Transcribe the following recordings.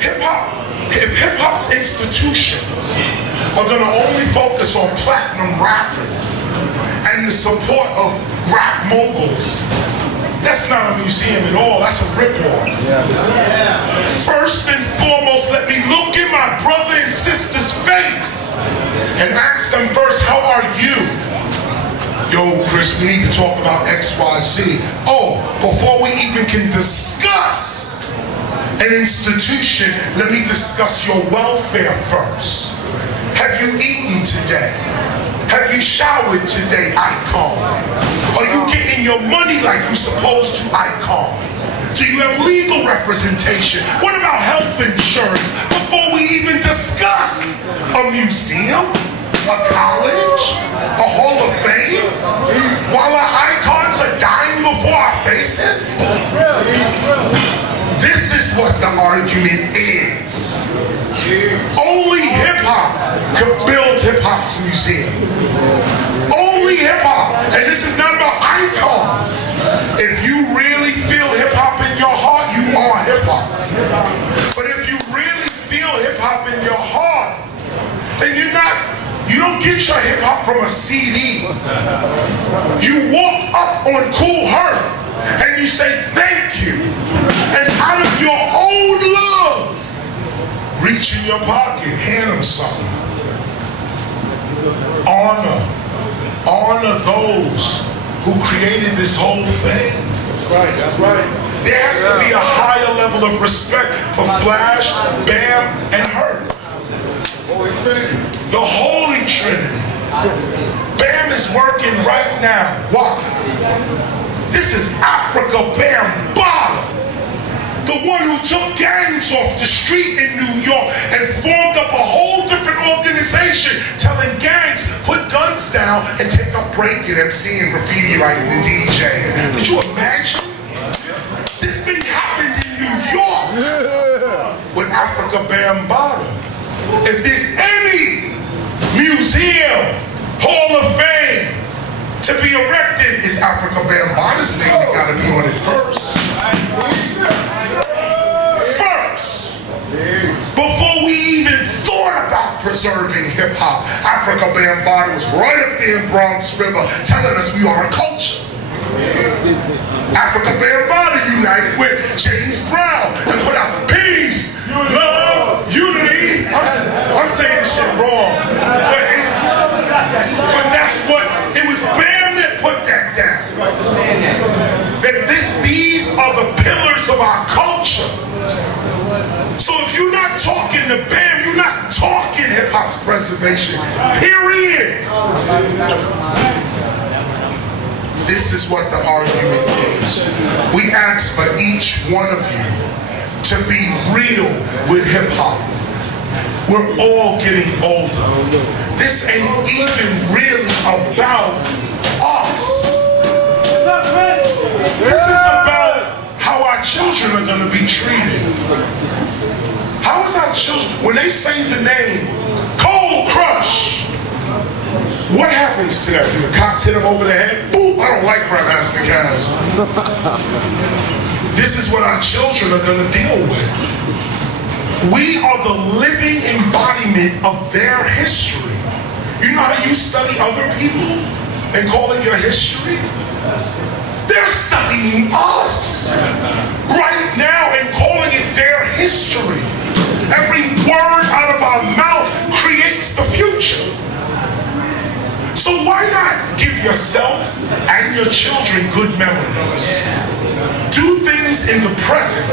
if hip-hop's institutions are going to only focus on platinum rappers and the support of rap moguls, that's not a museum at all, that's a ripoff. First and foremost, let me look in my brother and sister's face and ask them first, how are you? Yo, Chris, we need to talk about XYZ. Oh, before we even can discuss an institution, let me discuss your welfare first. Have you eaten today? Have you showered today, Icon? Are you getting your money like you're supposed to, Icon? Do you have legal representation? What about health insurance? Before we even discuss a museum, a college, a hall of fame, while our icons are dying before our faces? This is what the argument is. Only hip-hop could build hip-hop's museum. Only hip-hop. And this is not about icons. If you really feel hip-hop in your heart, you are hip-hop. But if you really feel hip-hop in your heart, then you don't get your hip-hop from a CD. You walk up on Cool Herc and you say thank you. And out of your own love, reach in your pocket, hand them something. Honor those who created this whole thing. That's right, that's right. There has to be a higher level of respect for Flash, Bam, and Herc. Holy Trinity. The Holy Trinity. Bam is working right now. Why? This is Africa Bambaataa. The one who took gangs off the street in New York and formed up a whole different organization telling gangs, put guns down and take up breaking, MCing, graffiti writing, and DJing. Could you imagine? This thing happened in New York with Africa Bambaataa. If there's any museum, hall of fame to be erected, is Africa Bambaataa's name that gotta be on it first. Before we even thought about preserving hip-hop, Africa Bambaataa was right up there in Bronx River telling us we are a culture. Africa Bambaataa united with James Brown and put out peace, love, unity. I'm saying this shit wrong, but that's what, it was Bam that put that down. That these are the pillars of our culture. So if you're not talking to Bam, you're not talking hip-hop's preservation, period. This is what the argument is. We ask for each one of you to be real with hip-hop. We're all getting older. This ain't even really about us. This is about how our children are going to be treated. How is our children, when they say the name Cold Crush, what happens to them? Do the cops hit them over the head? Boom, I don't like Grandmaster Caz. This is what our children are going to deal with. We are the living embodiment of their history. You know how you study other people and call it your history? They're studying us right now and calling it their history. Every word out of our mouth creates the future. So why not give yourself and your children good memories? Do things in the present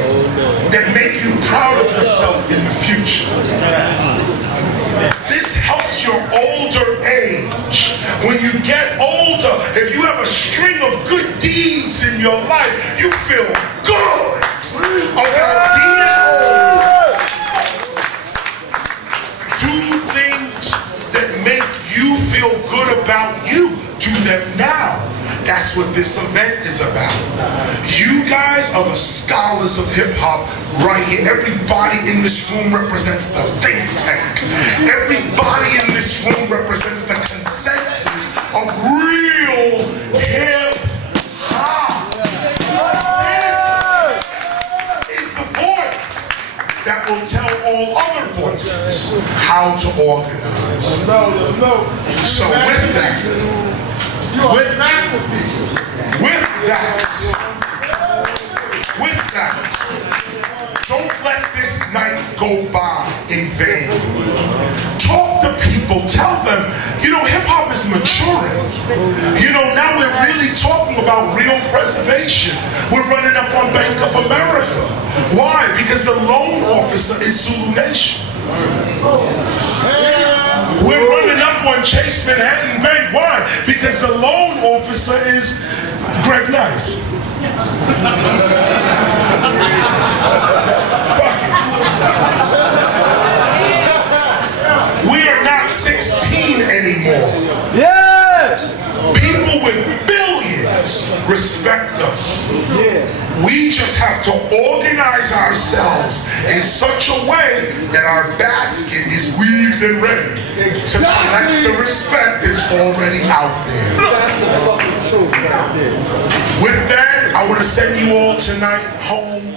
that make you proud of yourself in the future. This helps your older age. When you get older, if you have a string of good deeds in your life, you feel good about being old. Do things that make you feel good about you. Do them now. That's what this event is about. You guys are the scholars of hip-hop right here. Everybody in this room represents the think tank. Everybody in this room represents the consensus of real hip-hop. This is the voice that will tell voices how to organize. So with that, don't let this night go by in vain. Talk to people, tell them, you know, hip-hop is maturing. You know, now we're really talking about real preservation. We're running up on Bank of America. Why? Because the loan officer is Zulu Nation. We're running up on Chase Manhattan Bank. Why? Because the loan officer is Greg Nice. Fuck it. We are not 16 anymore. Yeah! People with billions respect us. Yeah. We just have to organize ourselves in such a way that our basket is weaved and ready to collect the respect that's already out there. That's the fucking truth right there. With that, I want to send you all tonight home